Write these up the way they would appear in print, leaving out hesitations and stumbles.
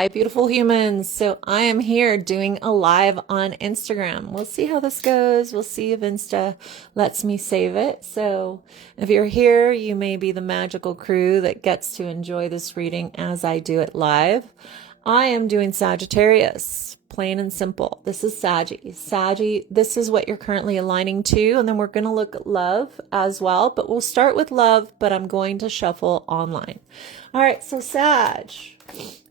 Hi, beautiful humans. So I am here doing a live on Instagram. We'll see how this goes. We'll see if Insta lets me save it. So if you're here, you may be the magical crew that gets to enjoy this reading as I do it live. I am doing Sagittarius, plain and simple. This is Saggy. Saggy, this is what you're currently aligning to. And then we're going to look at love as well. But we'll start with love, but I'm going to shuffle online. All right, so Sag.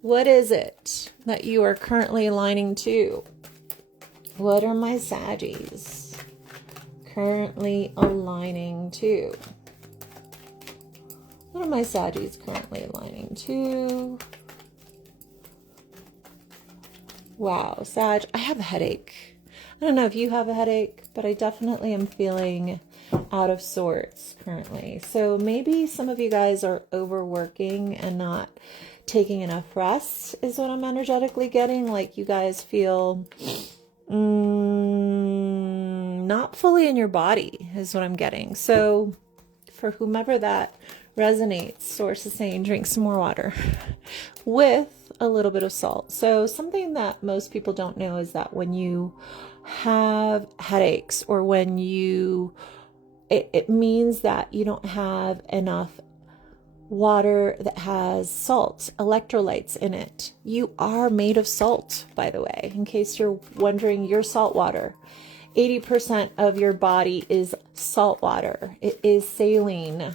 What is it that you are currently aligning to? What are my Saggies currently aligning to? What are my Saggies currently aligning to? Wow, Sag, I have a headache. I don't know if you have a headache, but I definitely am feeling out of sorts currently. So maybe some of you guys are overworking and not taking enough rest is what I'm energetically getting. Like you guys feel not fully in your body is what I'm getting. So for whomever that resonates, Source is saying drink some more water with a little bit of salt. So something that most people don't know is that when you have headaches or when it means that you don't have enough water that has salt, electrolytes in it. You are made of salt, by the way, in case you're wondering, you're salt water. 80% of your body is salt water. It is saline.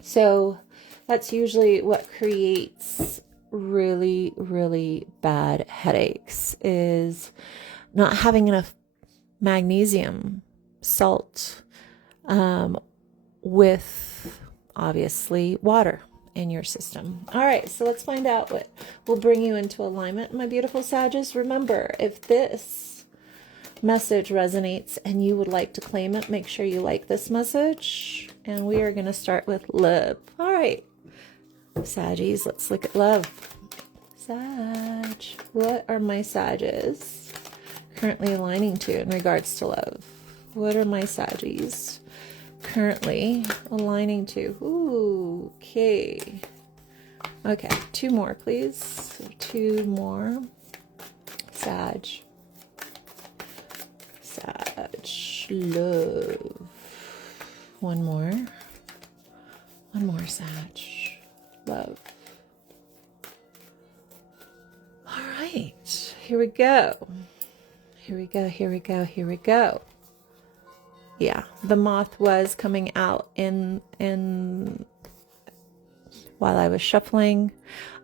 So that's usually what creates really, really bad headaches, is not having enough magnesium, salt, with obviously water in your system. All right, so let's find out what will bring you into alignment, my beautiful Sages. Remember, if this message resonates and you would like to claim it, make sure you like this message. And we are going to start with love. All right, Saggies, let's look at love. Sag, what are my Sages currently aligning to in regards to love? What are my Saggies currently aligning to? Ooh, okay. Okay, two more, please. Two more. Sag. Sag. Love. One more. One more, Sag. Love. All right. Here we go. Here we go. Here we go. Here we go. Yeah, the moth was coming out in while I was shuffling.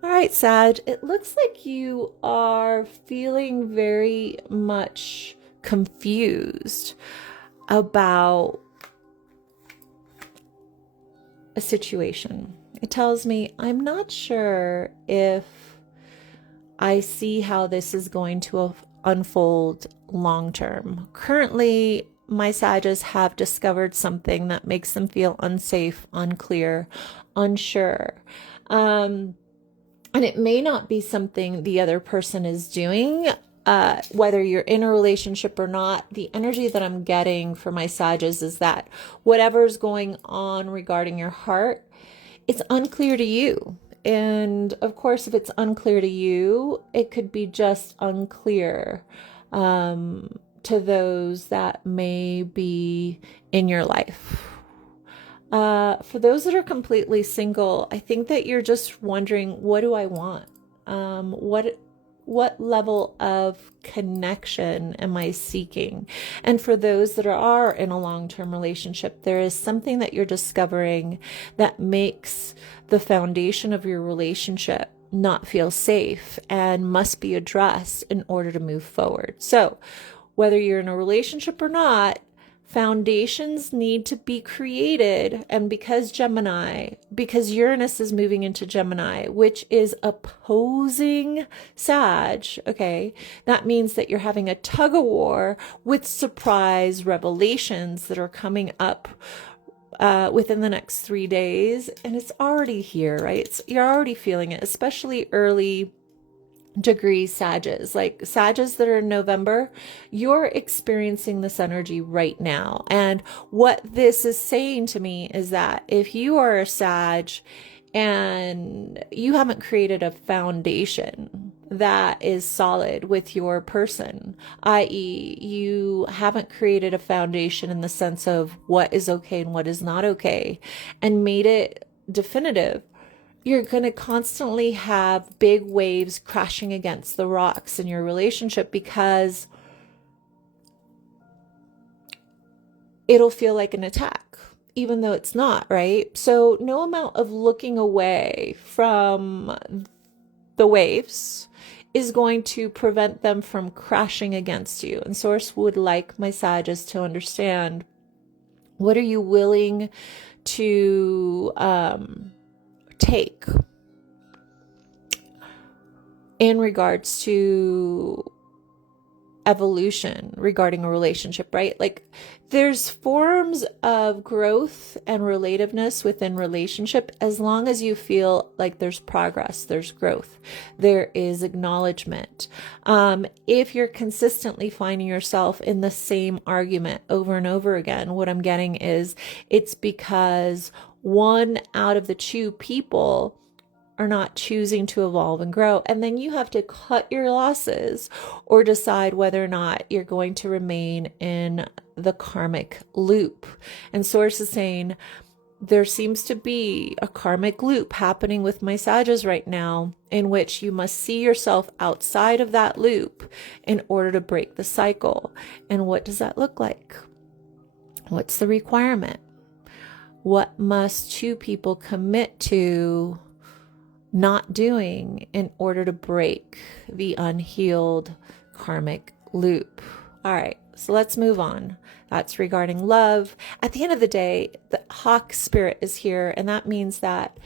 All right, Sag, it looks like you are feeling very much confused about a situation. It tells me I'm not sure if I see how this is going to unfold long term. Currently, my Sages have discovered something that makes them feel unsafe, unclear, unsure. And it may not be something the other person is doing, whether you're in a relationship or not. The energy that I'm getting for my Sages is that whatever's going on regarding your heart, it's unclear to you. And of course, if it's unclear to you, it could be just unclear to those that may be in your life. For those that are completely single, I think that you're just wondering, what do I want? What level of connection am I seeking? And for those that are in a long-term relationship, there is something that you're discovering that makes the foundation of your relationship not feel safe and must be addressed in order to move forward. So whether you're in a relationship or not, foundations need to be created. And because Uranus is moving into Gemini, which is opposing Sag, okay, that means that you're having a tug of war with surprise revelations that are coming up within the next 3 days. And it's already here, right? You're already feeling it, especially early degree Sages, like Sages that are in November, you're experiencing this energy right now. And what this is saying to me is that if you are a Sag and you haven't created a foundation that is solid with your person, i.e., you haven't created a foundation in the sense of what is okay and what is not okay and made it definitive, you're going to constantly have big waves crashing against the rocks in your relationship because it'll feel like an attack, even though it's not, right? So no amount of looking away from the waves is going to prevent them from crashing against you. And Source would like my Sages to understand, what are you willing to take in regards to evolution regarding a relationship, right? Like, there's forms of growth and relativeness within relationship as long as you feel like there's progress, there's growth, there is acknowledgement. If you're consistently finding yourself in the same argument over and over again, what I'm getting is it's because one out of the two people are not choosing to evolve and grow. And then you have to cut your losses or decide whether or not you're going to remain in the karmic loop. And Source is saying there seems to be a karmic loop happening with my Sages right now, in which you must see yourself outside of that loop in order to break the cycle. And what does that look like? What's the requirement? What must two people commit to not doing in order to break the unhealed karmic loop? All right, so let's move on. That's regarding love. At the end of the day, the hawk spirit is here, and that means that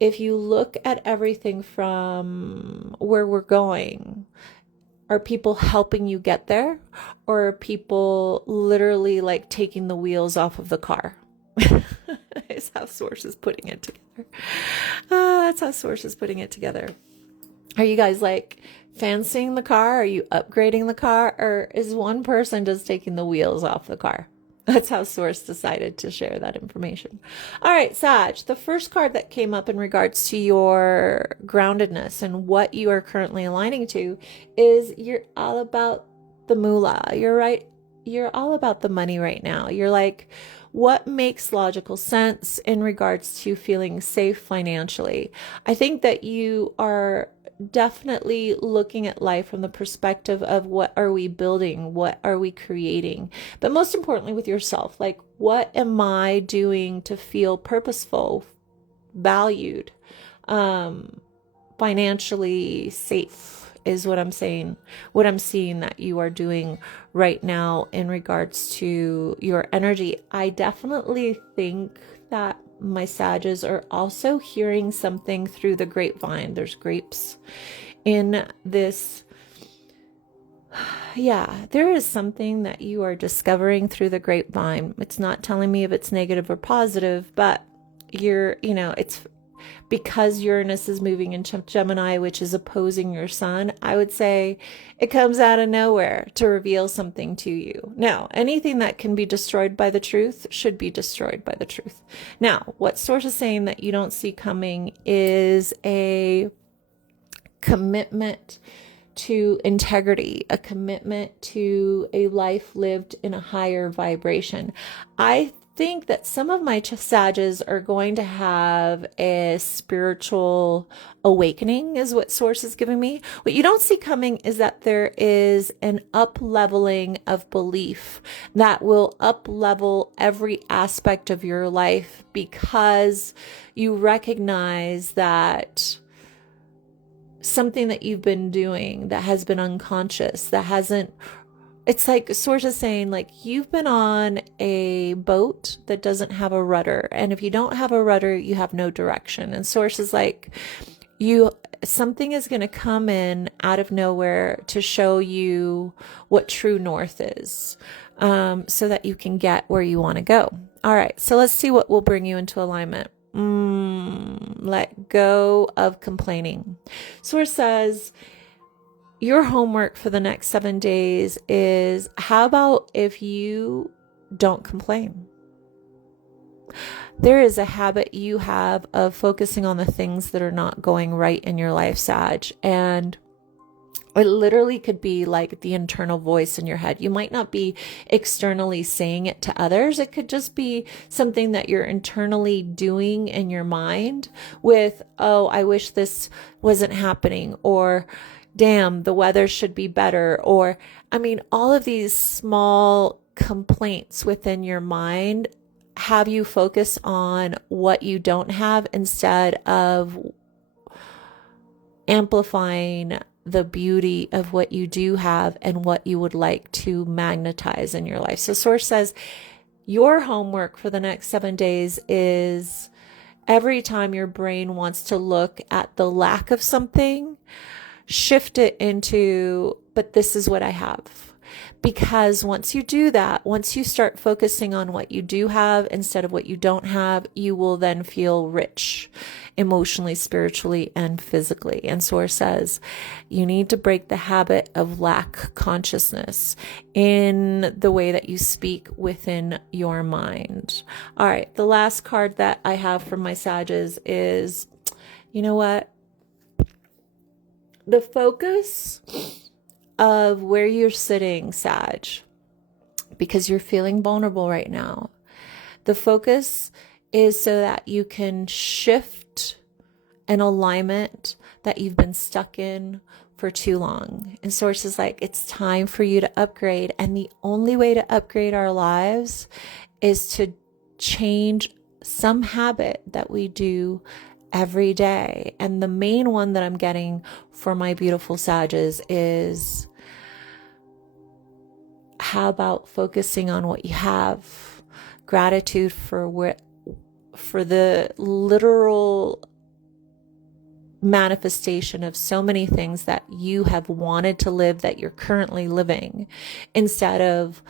if you look at everything from where we're going, are people helping you get there, or are people literally like taking the wheels off of the car? Is how Source is putting it together. That's how Source is putting it together. Are you guys like fancying the car? Are you upgrading the car? Or is one person just taking the wheels off the car? That's how Source decided to share that information. All right, Sag, the first card that came up in regards to your groundedness and what you are currently aligning to is you're all about the moolah. You're right. You're all about the money right now. You're like, what makes logical sense in regards to feeling safe financially? I think that you are definitely looking at life from the perspective of what are we building? What are we creating? But most importantly with yourself, like, what am I doing to feel purposeful, valued, financially safe? Is what I'm saying, what I'm seeing that you are doing right now in regards to your energy. I definitely think that my Sages are also hearing something through the grapevine. There's grapes in this. Yeah, there is something that you are discovering through the grapevine. It's not telling me if it's negative or positive, but it's because Uranus is moving into Gemini, which is opposing your sun. I would say it comes out of nowhere to reveal something to you. Now, anything that can be destroyed by the truth should be destroyed by the truth. Now, what Source is saying that you don't see coming is a commitment to integrity, a commitment to a life lived in a higher vibration. I think that some of my Sages are going to have a spiritual awakening, is what Source is giving me. What you don't see coming is that there is an up-leveling of belief that will up-level every aspect of your life, because you recognize that something that you've been doing that has been unconscious, that hasn't, it's like Source is saying, like, you've been on a boat that doesn't have a rudder. And if you don't have a rudder, you have no direction. And Source is like, something is going to come in out of nowhere to show you what true north is, so that you can get where you want to go. All right. So let's see what will bring you into alignment. Let go of complaining. Source says, your homework for the next 7 days is, how about if you don't complain? there is a habit you have of focusing on the things that are not going right in your life, Sag. And it literally could be like the internal voice in your head. You might not be externally saying it to others. It could just be something that you're internally doing in your mind with, oh, I wish this wasn't happening, or damn, the weather should be better. Or, I mean, all of these small complaints within your mind have you focus on what you don't have instead of amplifying the beauty of what you do have and what you would like to magnetize in your life. So Source says your homework for the next 7 days is every time your brain wants to look at the lack of something, shift it into, but this is what I have. Because once you do that, once you start focusing on what you do have instead of what you don't have, you will then feel rich emotionally, spiritually, and physically. And Source says you need to break the habit of lack consciousness in the way that you speak within your mind. All right, the last card that I have from my Sages is, you know what? The focus of where you're sitting, Sag, because you're feeling vulnerable right now. The focus is so that you can shift an alignment that you've been stuck in for too long. And Source is like, it's time for you to upgrade. And the only way to upgrade our lives is to change some habit that we do every day. And the main one that I'm getting for my beautiful Sages is, how about focusing on what you have? Gratitude for the literal manifestation of so many things that you have wanted to live that you're currently living, instead of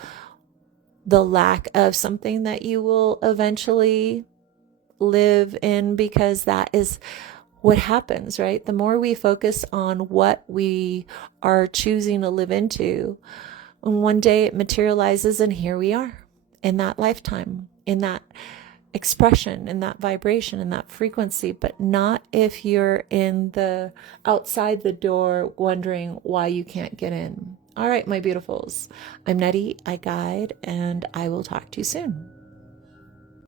the lack of something that you will eventually live in, because that is what happens, right? The more we focus on what we are choosing to live into, and one day it materializes, and here we are in that lifetime, in that expression, in that vibration, in that frequency, but not if you're in the outside the door wondering why you can't get in. All right, my beautifuls. I'm Nery, I guide, and I will talk to you soon.